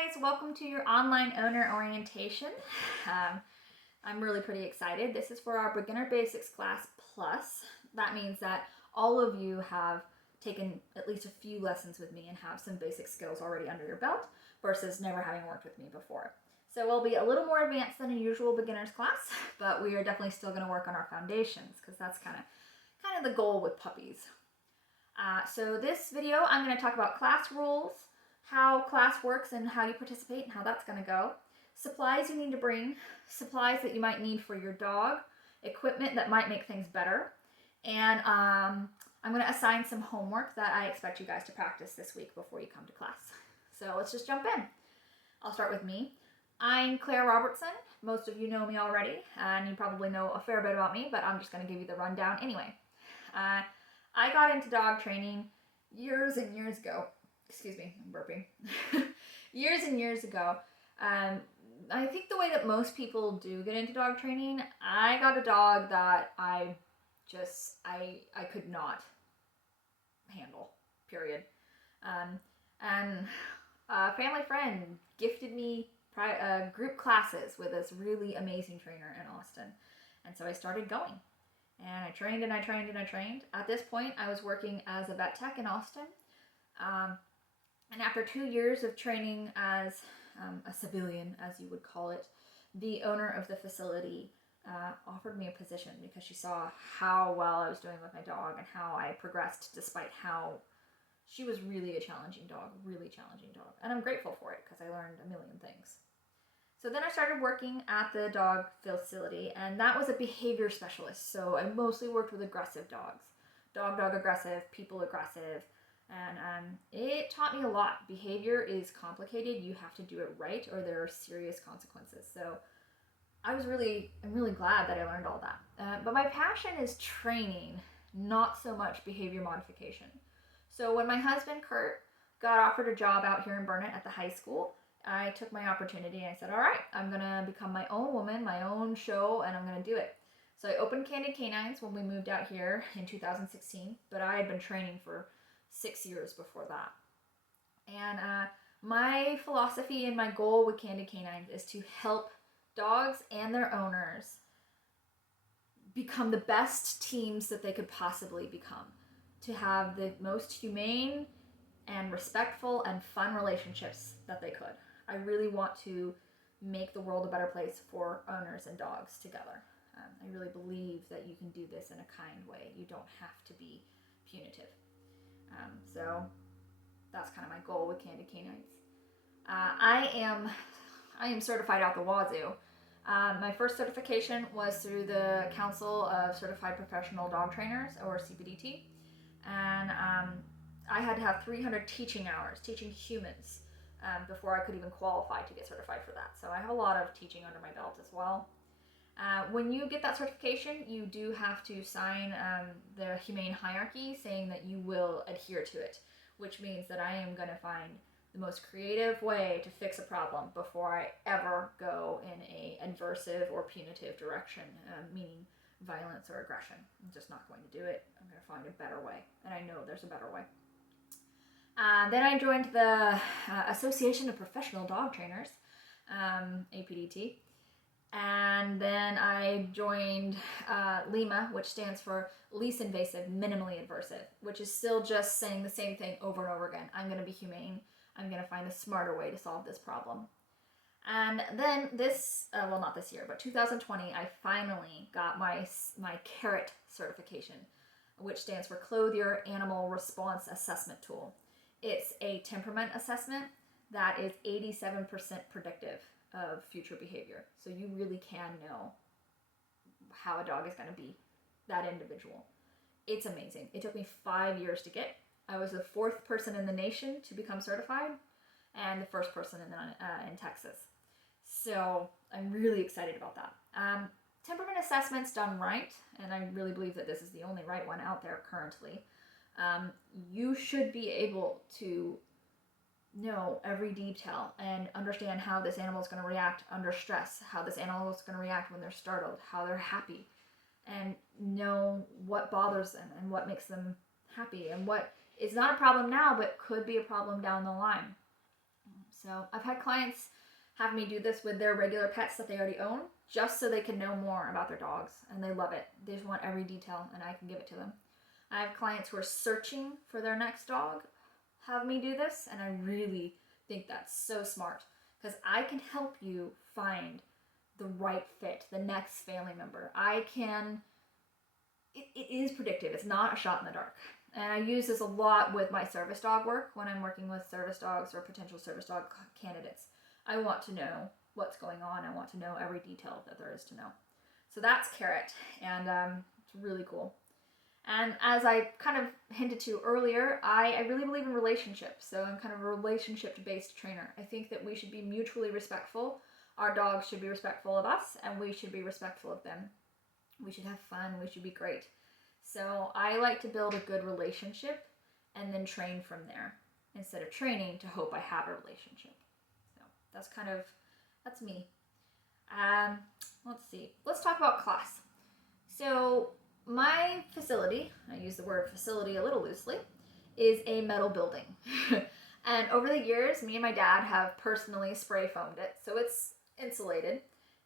guys, welcome to your online owner orientation. I'm really pretty excited. This is for our Beginner Basics class plus. That means that all of you have taken at least a few lessons with me and have some basic skills already under your belt versus never having worked with me before. So we'll be a little more advanced than a usual beginner's class, but we are definitely still going to work on our foundations because that's kind of the goal with puppies. So this video, I'm going to talk about class rules, how class works and how you participate and how that's going to go, supplies you need to bring, supplies that you might need for your dog, equipment that might make things better, and I'm going to assign some homework that I expect you guys to practice this week before you come to class. So let's just jump in. I'll start with me. I'm Claire Robertson. Most of you know me already, and you probably know a fair bit about me, but I'm just going to give you the rundown anyway. I got into dog training years and years ago. Excuse me, I'm burping. Years and years ago. I think the way that most people do get into dog training, I got a dog that I could not handle, period. And a family friend gifted me group classes with this really amazing trainer in Austin. And so I started going. And I trained and I trained and I trained. At this point, I was working as a vet tech in Austin. And after 2 years of training as a civilian, as you would call it, the owner of the facility offered me a position because she saw how well I was doing with my dog and how I progressed despite how she was really a challenging dog, really challenging dog. And I'm grateful for it because I learned a million things. So then I started working at the dog facility, and that was a behavior specialist. So I mostly worked with aggressive dogs. Dog aggressive, people aggressive, and it taught me a lot. Behavior is complicated. You have to do it right or there are serious consequences. So I'm really glad that I learned all that. But my passion is training, not so much behavior modification. So when my husband, Kurt, got offered a job out here in Burnet at the high school, I took my opportunity and I said, all right, I'm going to become my own woman, my own show, and I'm going to do it. So I opened Candid Canines when we moved out here in 2016, but I had been training for 6 years before that. And my philosophy and my goal with Candid Canines is to help dogs and their owners become the best teams that they could possibly become, to have the most humane and respectful and fun relationships that they could. I really want to make the world a better place for owners and dogs together. I really believe that you can do this in a kind way. You don't have to be punitive. So that's kind of my goal with Candid Canines. I am certified out the wazoo. My first certification was through the Council of Certified Professional Dog Trainers, or CPDT, and I had to have 300 teaching hours, teaching humans, before I could even qualify to get certified for that. So I have a lot of teaching under my belt as well. When you get that certification, you do have to sign the Humane Hierarchy saying that you will adhere to it, which means that I am going to find the most creative way to fix a problem before I ever go in a adversive or punitive direction, meaning violence or aggression. I'm just not going to do it. I'm going to find a better way, and I know there's a better way. Then I joined the Association of Professional Dog Trainers, APDT, and then I joined LIMA, which stands for Least Invasive, Minimally Aversive, which is still just saying the same thing over and over again. I'm going to be humane. I'm going to find a smarter way to solve this problem. And then not this year, but 2020, I finally got my CARET certification, which stands for Clothier Animal Response Assessment Tool. It's a temperament assessment that is 87% predictive of future behavior. So you really can know how a dog is going to be, that individual. It's amazing. It took me 5 years to get. I was the 4th person in the nation to become certified and the 1st person in Texas. So I'm really excited about that. Temperament assessments done right, and I really believe that this is the only right one out there currently. You should be able to know every detail and understand how this animal is going to react under stress, how this animal is going to react when they're startled, how they're happy, and know what bothers them and what makes them happy and what is not a problem now but could be a problem down the line. So I've had clients have me do this with their regular pets that they already own, just so they can know more about their dogs, and they love it. They just want every detail, and I can give it to them. I have clients who are searching for their next dog, have me do this, and I really think that's so smart, because I can help you find the right fit, the next family member. It is predictive. It's not a shot in the dark. And I use this a lot with my service dog work when I'm working with service dogs or potential service dog candidates. I want to know what's going on. I want to know every detail that there is to know. So that's Carrot, and it's really cool. And as I kind of hinted to earlier, I really believe in relationships. So I'm kind of a relationship-based trainer. I think that we should be mutually respectful. Our dogs should be respectful of us, and we should be respectful of them. We should have fun. We should be great. So I like to build a good relationship and then train from there instead of training to hope I have a relationship. So that's me. Let's see. Let's talk about class. So my facility, I use the word facility a little loosely, is a metal building. And over the years, me and my dad have personally spray foamed it, so it's insulated.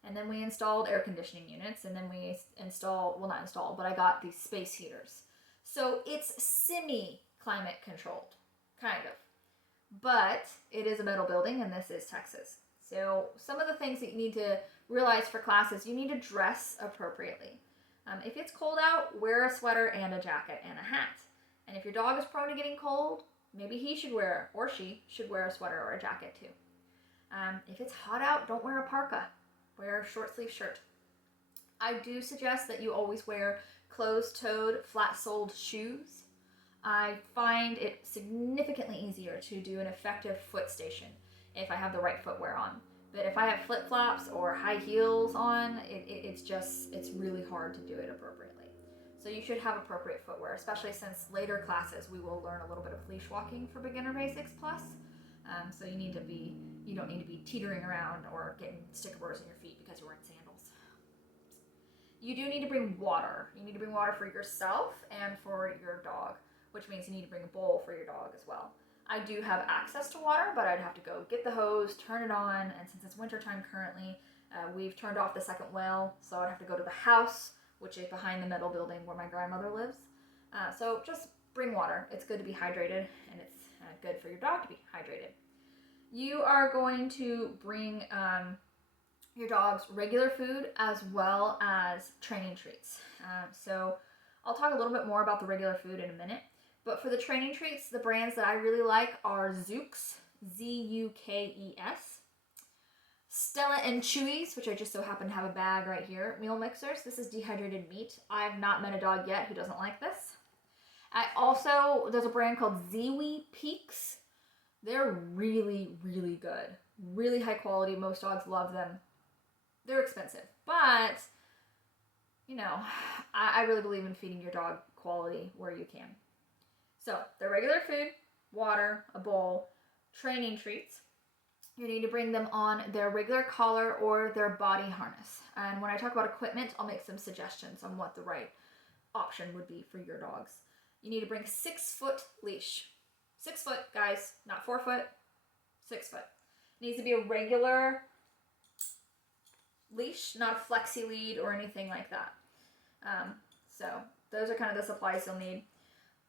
And then we installed air conditioning units, and then we I got these space heaters. So it's semi-climate controlled, kind of. But it is a metal building, and this is Texas. So some of the things that you need to realize for classes, you need to dress appropriately. If it's cold out, wear a sweater and a jacket and a hat. And if your dog is prone to getting cold, maybe he should wear, or she should wear a sweater or a jacket too. If it's hot out, don't wear a parka. Wear a short sleeve shirt. I do suggest that you always wear closed-toed, flat-soled shoes. I find it significantly easier to do an effective foot station if I have the right footwear on. But if I have flip-flops or high heels on, it's really hard to do it appropriately. So you should have appropriate footwear, especially since later classes we will learn a little bit of leash walking for Beginner Basics Plus. So you don't need to be teetering around or getting sticker burrs in your feet because you're wearing sandals. You do need to bring water. You need to bring water for yourself and for your dog, which means you need to bring a bowl for your dog as well. I do have access to water, but I'd have to go get the hose, turn it on, and since it's wintertime currently, we've turned off the second well, so I'd have to go to the house, which is behind the metal building where my grandmother lives. So just bring water. It's good to be hydrated, and it's good for your dog to be hydrated. You are going to bring your dog's regular food as well as training treats. So I'll talk a little bit more about the regular food in a minute. But for the training treats, the brands that I really like are Zukes, Z-U-K-E-S. Stella and Chewy's, which I just so happen to have a bag right here. Meal mixers. This is dehydrated meat. I've not met a dog yet who doesn't like this. There's a brand called Ziwi Peaks. They're really, really good. Really high quality. Most dogs love them. They're expensive, but, I really believe in feeding your dog quality where you can. So, their regular food, water, a bowl, training treats. You need to bring them on their regular collar or their body harness. And when I talk about equipment, I'll make some suggestions on what the right option would be for your dogs. You need to bring 6-foot leash. 6 foot, guys, not 4 foot, 6 foot. It needs to be a regular leash, not a flexi lead or anything like that. So those are kind of the supplies you'll need.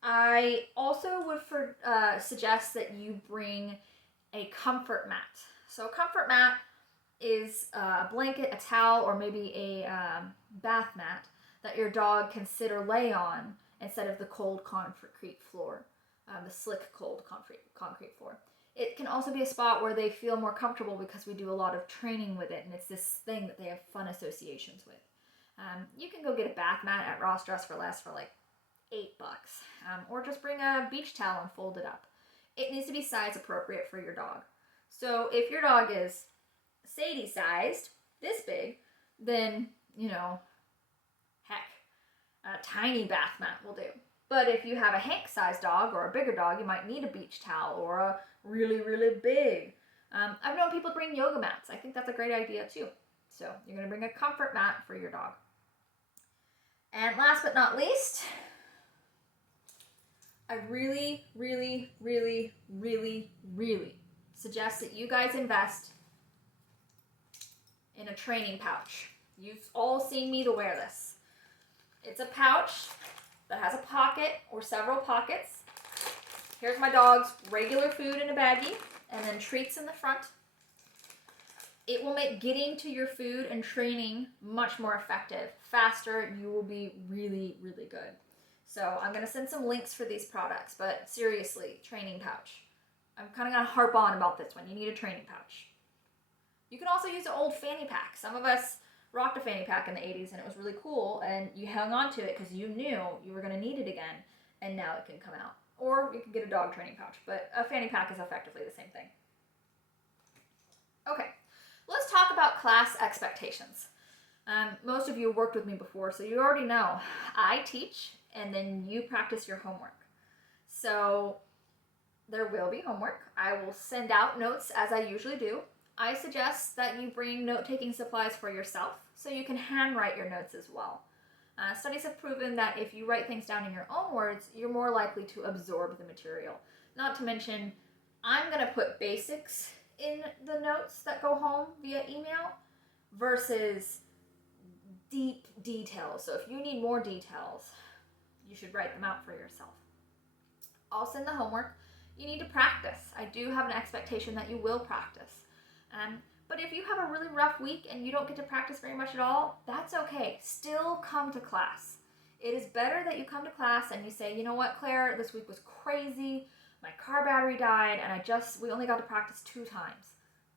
I also would suggest that you bring a comfort mat. So a comfort mat is a blanket, a towel, or maybe a bath mat that your dog can sit or lay on instead of the cold concrete floor, the slick cold concrete floor. It can also be a spot where they feel more comfortable because we do a lot of training with it, and it's this thing that they have fun associations with. You can go get a bath mat at Ross Dress for Less for like $8, or just bring a beach towel and fold it up. It needs to be size appropriate for your dog. So if your dog is Sadie sized, this big, then, a tiny bath mat will do. But if you have a Hank sized dog or a bigger dog, you might need a beach towel or a really, really big. I've known people bring yoga mats. I think that's a great idea too. So you're going to bring a comfort mat for your dog. And last but not least, I really, really, really, really, really suggest that you guys invest in a training pouch. You've all seen me to wear this. It's a pouch that has a pocket or several pockets. Here's my dog's regular food in a baggie, and then treats in the front. It will make getting to your food and training much more effective, faster. You will be really, really good. So I'm going to send some links for these products, but seriously, training pouch. I'm kind of going to harp on about this one. You need a training pouch. You can also use an old fanny pack. Some of us rocked a fanny pack in the 80s and it was really cool, and you hung on to it because you knew you were going to need it again, and now it can come out. Or you can get a dog training pouch, but a fanny pack is effectively the same thing. Okay, let's talk about class expectations. Most of you have worked with me before, so you already know I teach and then you practice your homework. So there will be homework. I will send out notes as I usually do. I suggest that you bring note-taking supplies for yourself so you can handwrite your notes as well. Studies have proven that if you write things down in your own words, you're more likely to absorb the material. Not to mention, I'm going to put basics in the notes that go home via email versus deep details. So if you need more details, you should write them out for yourself. I'll send the homework. You need to practice. I do have an expectation that you will practice. But if you have a really rough week and you don't get to practice very much at all, that's okay. Still come to class. It is better that you come to class and you say, you know what, Claire, this week was crazy. My car battery died and we only got to practice 2 times.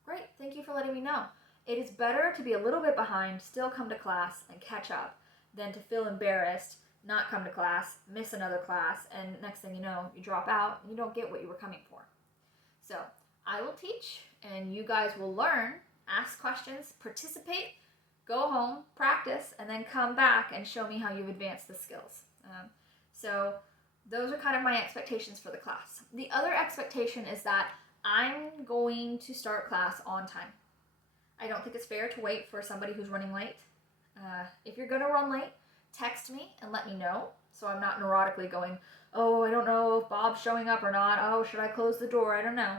Great, thank you for letting me know. It is better to be a little bit behind, still come to class and catch up, than to feel embarrassed, not come to class, miss another class, and next thing you know, you drop out and you don't get what you were coming for. So I will teach and you guys will learn, ask questions, participate, go home, practice, and then come back and show me how you've advanced the skills. So those are kind of my expectations for the class. The other expectation is that I'm going to start class on time. I don't think it's fair to wait for somebody who's running late. If you're going to run late, text me and let me know so I'm not neurotically going, oh, I don't know if Bob's showing up or not. Oh, should I close the door? I don't know.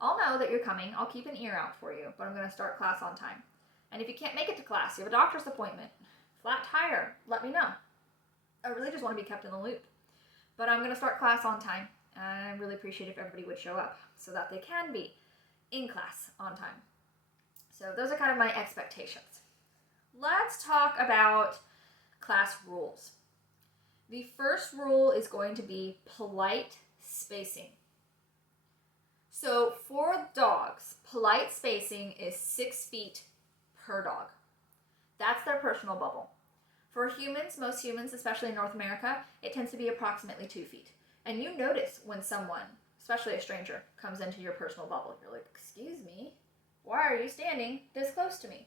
I'll know that you're coming. I'll keep an ear out for you, but I'm going to start class on time. And if you can't make it to class, you have a doctor's appointment, flat tire, let me know. I really just want to be kept in the loop. But I'm going to start class on time, and I really appreciate if everybody would show up so that they can be in class on time. So those are kind of my expectations. Let's talk about class rules. The first rule is going to be polite spacing. So for dogs, polite spacing is 6 feet per dog. That's their personal bubble. For humans, most humans, especially in North America, it tends to be approximately 2 feet. And you notice when someone, especially a stranger, comes into your personal bubble. You're like, excuse me, why are you standing this close to me?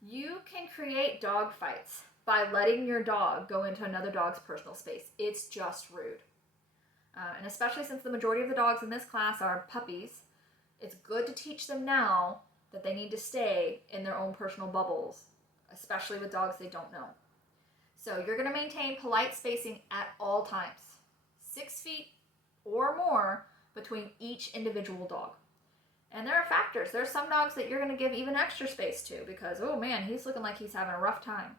You can create dog fights by letting your dog go into another dog's personal space. It's just rude. And especially since the majority of the dogs in this class are puppies, it's good to teach them now that they need to stay in their own personal bubbles, especially with dogs they don't know. So you're going to maintain polite spacing at all times, 6 feet or more between each individual dog. And there are factors. There's some dogs that you're going to give even extra space to because, oh man, he's looking like he's having a rough time.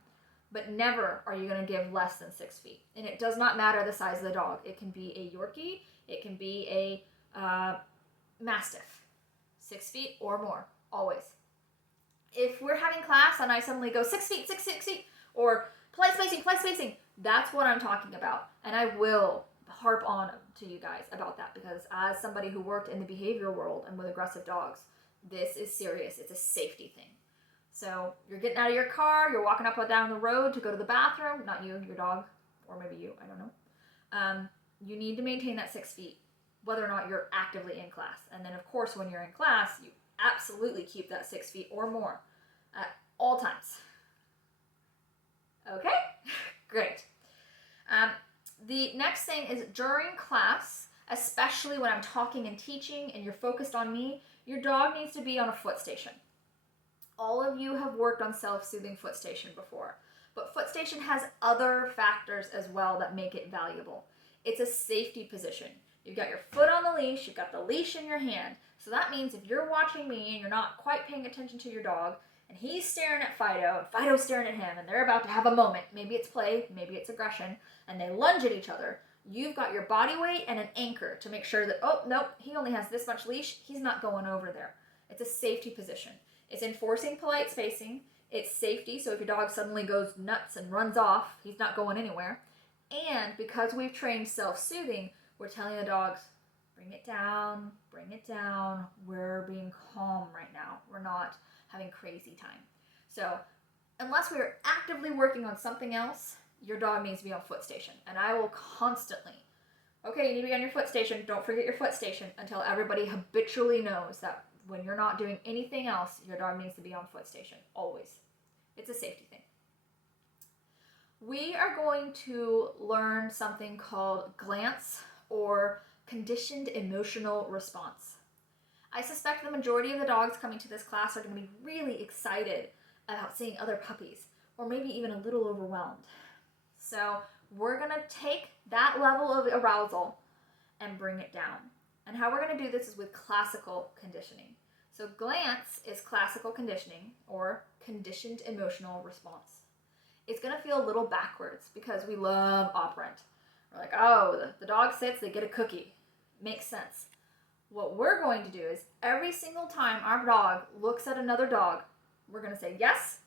But never are you going to give less than 6 feet. And it does not matter the size of the dog. It can be a Yorkie. It can be a Mastiff. 6 feet or more, always. If we're having class and I suddenly go 6 feet, 6 feet, or polite spacing, that's what I'm talking about. And I will harp on to you guys about that because as somebody who worked in the behavioral world and with aggressive dogs, this is serious. It's a safety thing. So you're getting out of your car, you're walking up or down the road to go to the bathroom, not you, your dog, or maybe you, I don't know. You need to maintain that 6 feet, whether or not you're actively in class. And then of course, when you're in class, you absolutely keep that 6 feet or more at all times. Okay, great. The next thing is during class, especially when I'm talking and teaching and you're focused on me, your dog needs to be on a foot station. All of you have worked on self-soothing foot station before, but foot station has other factors as well that make it valuable. It's a safety position. You've got your foot on the leash, you've got the leash in your hand. So that means if you're watching me and you're not quite paying attention to your dog, and he's staring at Fido, and Fido's staring at him, and they're about to have a moment, maybe it's play, maybe it's aggression, and they lunge at each other, you've got your body weight and an anchor to make sure that, oh, nope, he only has this much leash, he's not going over there. It's a safety position. It's enforcing polite spacing. It's safety, so if your dog suddenly goes nuts and runs off, he's not going anywhere. And because we've trained self-soothing, we're telling the dogs, bring it down, we're being calm right now. We're not having crazy time. So unless we're actively working on something else, your dog needs to be on foot station. And I will constantly, okay, you need to be on your foot station, don't forget your foot station, until everybody habitually knows that when you're not doing anything else, your dog needs to be on foot station, always. It's a safety thing. We are going to learn something called glance or conditioned emotional response. I suspect the majority of the dogs coming to this class are going to be really excited about seeing other puppies, or maybe even a little overwhelmed. So we're going to take that level of arousal and bring it down. And how we're going to do this is with classical conditioning. So glance is classical conditioning or conditioned emotional response. It's going to feel a little backwards because we love operant. We're like, oh, the dog sits, they get a cookie. Makes sense. What we're going to do is every single time our dog looks at another dog, we're going to say yes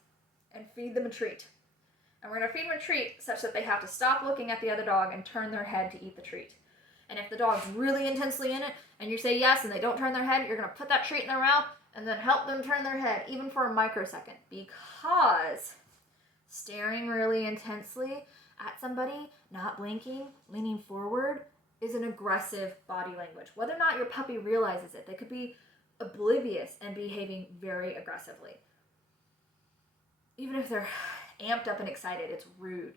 and feed them a treat. And we're going to feed them a treat such that they have to stop looking at the other dog and turn their head to eat the treat. And if the dog's really intensely in it and you say yes and they don't turn their head, you're going to put that treat in their mouth and then help them turn their head, even for a microsecond. Because staring really intensely at somebody, not blinking, leaning forward, is an aggressive body language. Whether or not your puppy realizes it, they could be oblivious and behaving very aggressively. Even if they're amped up and excited, it's rude.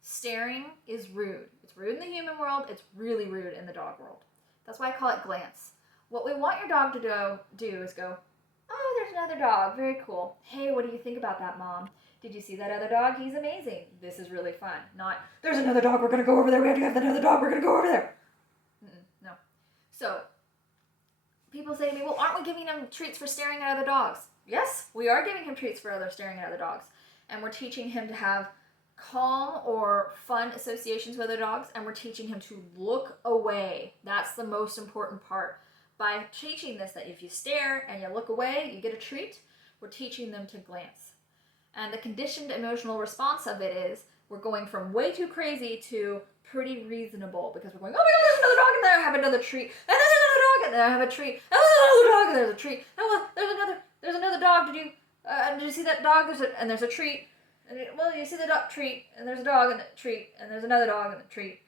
Staring is rude. It's rude in the human world. It's really rude in the dog world. That's why I call it glance. What we want your dog to do is go, oh, there's another dog. Very cool. Hey, what do you think about that, Mom? Did you see that other dog? He's amazing. This is really fun. Not, there's another dog. We're going to go over there. We have to have another dog. We're going to go over there. No. So people say to me, well, aren't we giving him treats for staring at other dogs? Yes, we are giving him treats for staring at other dogs. And we're teaching him to have calm or fun associations with other dogs, and we're teaching him to look away. That's the most important part. By teaching this, that if you stare and you look away, you get a treat, we're teaching them to glance. And the conditioned emotional response of it is we're going from way too crazy to pretty reasonable, because we're going, oh my God, there's another dog in there, I have another treat, and then there's another dog, and then I have a treat, and then there's another dog, and there's a treat, oh, there's another dog, did you see that dog, there's a treat, and you see the dog treat, and there's a dog and a treat, and there's another dog and a treat.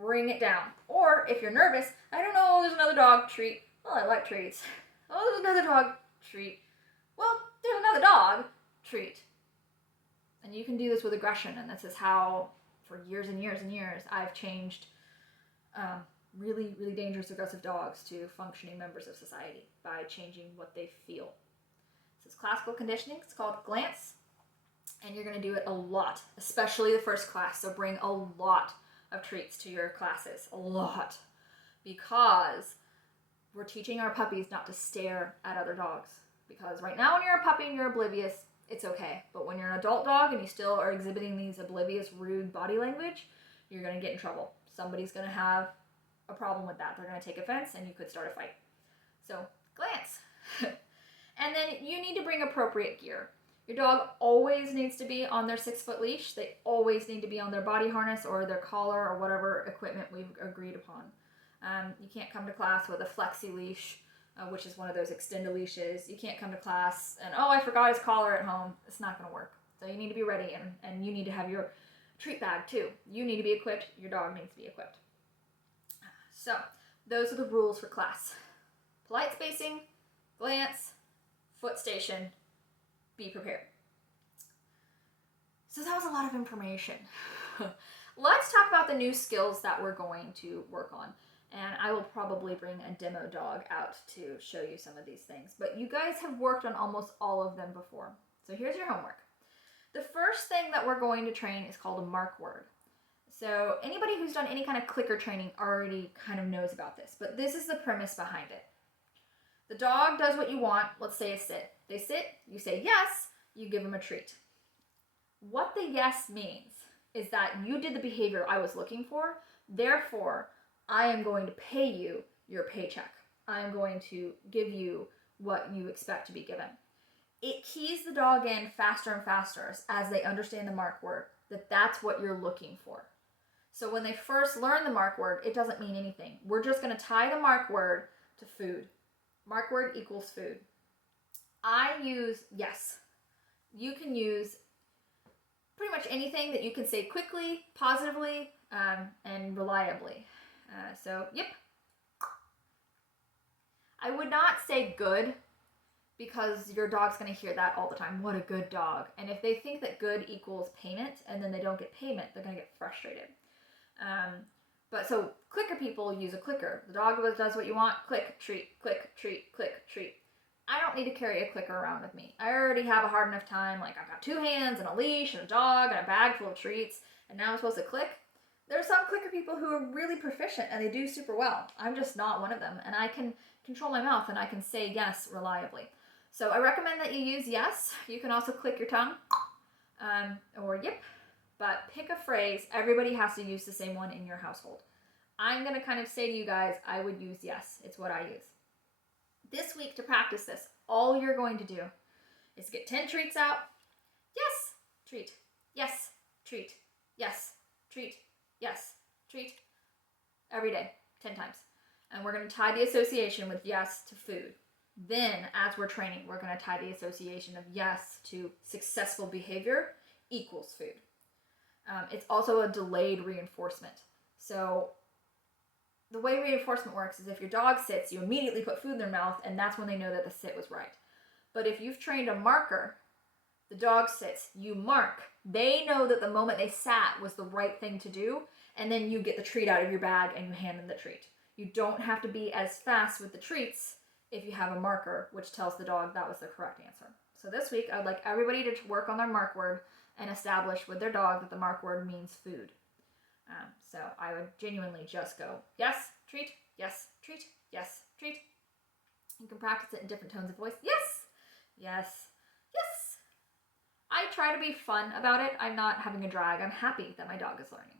Bring it down. Or if you're nervous, I don't know, there's another dog treat. Well, I like treats. Oh, there's another dog treat. Well, there's another dog treat. And you can do this with aggression, and this is how, for years and years and years, I've changed really, really dangerous aggressive dogs to functioning members of society by changing what they feel. This is classical conditioning. It's called glance. And you're going to do it a lot, especially the first class. So bring a lot of treats to your classes, a lot. Because we're teaching our puppies not to stare at other dogs. Because right now when you're a puppy and you're oblivious, it's okay. But when you're an adult dog and you still are exhibiting these oblivious, rude body language, you're going to get in trouble. Somebody's going to have a problem with that. They're going to take offense and you could start a fight. So glance. And then you need to bring appropriate gear. Your dog always needs to be on their 6-foot leash. They always need to be on their body harness or their collar or whatever equipment we've agreed upon. You can't come to class with a flexi leash, which is one of those extended leashes. You can't come to class and, oh, I forgot his collar at home. It's not going to work. So you need to be ready, and you need to have your treat bag too. You need to be equipped. Your dog needs to be equipped. So those are the rules for class. Polite spacing, glance, foot station, be prepared. So that was a lot of information. Let's talk about the new skills that we're going to work on. And I will probably bring a demo dog out to show you some of these things. But you guys have worked on almost all of them before. So here's your homework. The first thing that we're going to train is called a mark word. So anybody who's done any kind of clicker training already kind of knows about this. But this is the premise behind it. The dog does what you want. Let's say a sit. They sit, you say yes, you give them a treat. What the yes means is that you did the behavior I was looking for, therefore, I am going to pay you your paycheck. I am going to give you what you expect to be given. It keys the dog in faster and faster as they understand the mark word, that that's what you're looking for. So when they first learn the mark word, it doesn't mean anything. We're just going to tie the mark word to food. Mark word equals food. I use yes. You can use pretty much anything that you can say quickly, positively, and reliably. So, yep. I would not say good, because your dog's going to hear that all the time. What a good dog. And if they think that good equals payment and then they don't get payment, they're going to get frustrated. But so clicker people use a clicker. The dog does what you want. Click, treat, click, treat, click, treat. I don't need to carry a clicker around with me. I already have a hard enough time. Like, I've got 2 hands and a leash and a dog and a bag full of treats, and now I'm supposed to click. There are some clicker people who are really proficient and they do super well. I'm just not one of them, and I can control my mouth and I can say yes reliably. So I recommend that you use yes. You can also click your tongue, or yip, but pick a phrase. Everybody has to use the same one in your household. I'm going to kind of say to you guys, I would use yes. It's what I use. This week, to practice this, all you're going to do is get 10 treats out. Yes, treat. Yes, treat. Yes, treat. Yes, treat. Every day, 10 times. And we're going to tie the association with yes to food. Then, as we're training, we're going to tie the association of yes to successful behavior equals food. It's also a delayed reinforcement. So the way reinforcement works is if your dog sits, you immediately put food in their mouth, and that's when they know that the sit was right. But if you've trained a marker, the dog sits, you mark. They know that the moment they sat was the right thing to do, and then you get the treat out of your bag and you hand them the treat. You don't have to be as fast with the treats if you have a marker, which tells the dog that was the correct answer. So this week, I'd like everybody to work on their mark word and establish with their dog that the mark word means food. So I would genuinely just go, yes, treat, yes, treat, yes, treat. You can practice it in different tones of voice. Yes, yes, yes. I try to be fun about it. I'm not having a drag. I'm happy that my dog is learning.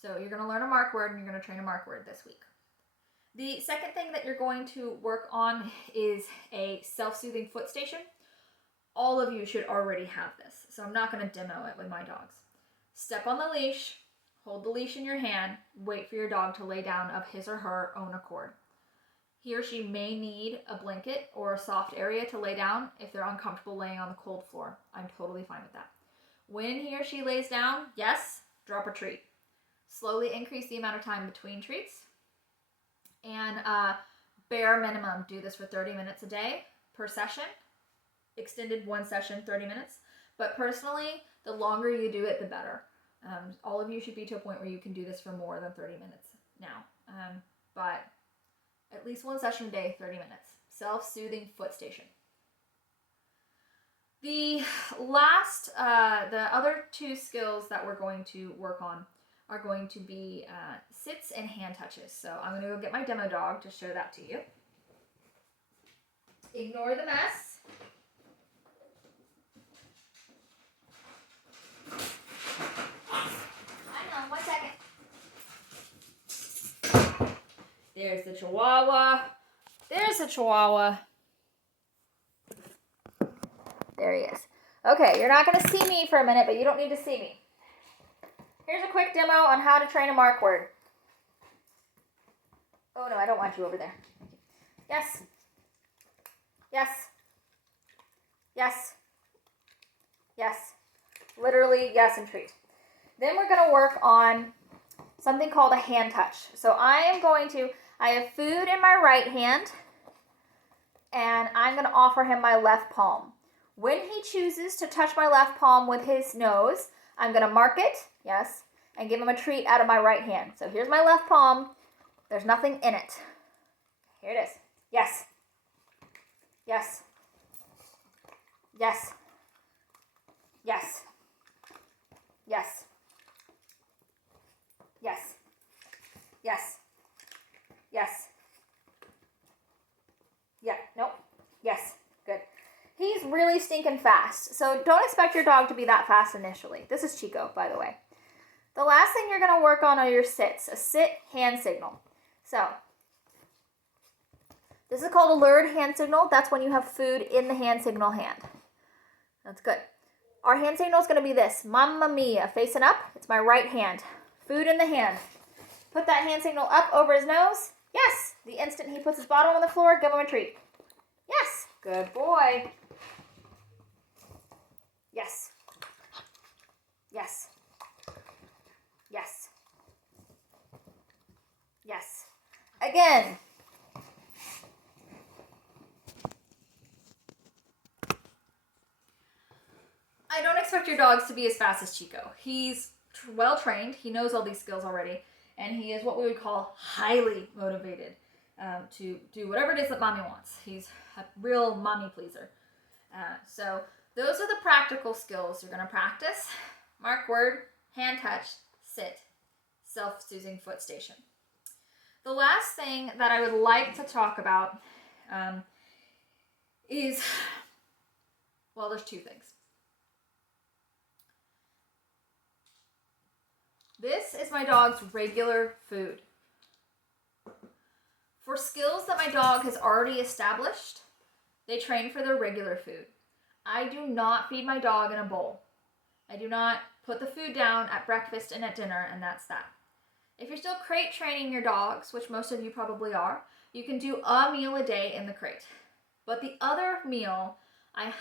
So you're going to learn a mark word and you're going to train a mark word this week. The second thing that you're going to work on is a self-soothing foot station. All of you should already have this, so I'm not going to demo it with my dogs. Step on the leash, hold the leash in your hand, wait for your dog to lay down of his or her own accord. He or she may need a blanket or a soft area to lay down if they're uncomfortable laying on the cold floor. I'm totally fine with that. When he or she lays down, yes, drop a treat. Slowly increase the amount of time between treats. And bare minimum, do this for 30 minutes a day per session. Extended one session, 30 minutes. But personally, the longer you do it, the better. All of you should be to a point where you can do this for more than 30 minutes now. But at least one session a day, 30 minutes. Self-soothing foot station. The last, the other 2 skills that we're going to work on are going to be sits and hand touches. So I'm going to go get my demo dog to show that to you. Ignore the mess. Hang on, 1 second. There's the Chihuahua. There's the Chihuahua. There he is. Okay, you're not going to see me for a minute, but you don't need to see me. Here's a quick demo on how to train a mark word. Oh no, I don't want you over there. Yes. Yes. Yes. Yes. Literally, yes, and treat. Then we're going to work on something called a hand touch. So I have food in my right hand, and I'm going to offer him my left palm. When he chooses to touch my left palm with his nose, I'm going to mark it, yes, and give him a treat out of my right hand. So here's my left palm. There's nothing in it. Here it is. Yes. Yes. Yes. Yes. Yes. Yes. Yes. Yes. Yeah, nope. really stinking fast. So don't expect your dog to be that fast initially. This is Chico, by the way. The last thing you're going to work on are your sits. A sit hand signal. So this is called a lured hand signal. That's when you have food in the hand signal hand. That's good. Our hand signal is going to be this. Mamma mia. Facing up. It's my right hand. Food in the hand. Put that hand signal up over his nose. Yes. The instant he puts his bottom on the floor, give him a treat. Yes. Good boy. Yes. Yes. Yes. Yes. Again. I don't expect your dogs to be as fast as Chico. He's well trained. He knows all these skills already. And he is what we would call highly motivated to do whatever it is that mommy wants. He's a real mommy pleaser. So those are the practical skills you're going to practice. Mark word, hand touch, sit, self-soothing foot station. The last thing that I would like to talk about is, well, there's two things. This is my dog's regular food. For skills that my dog has already established, they train for their regular food. I do not feed my dog in a bowl. I do not put the food down at breakfast and at dinner, and that's that. If you're still crate training your dogs, which most of you probably are, you can do a meal a day in the crate. But the other meal, I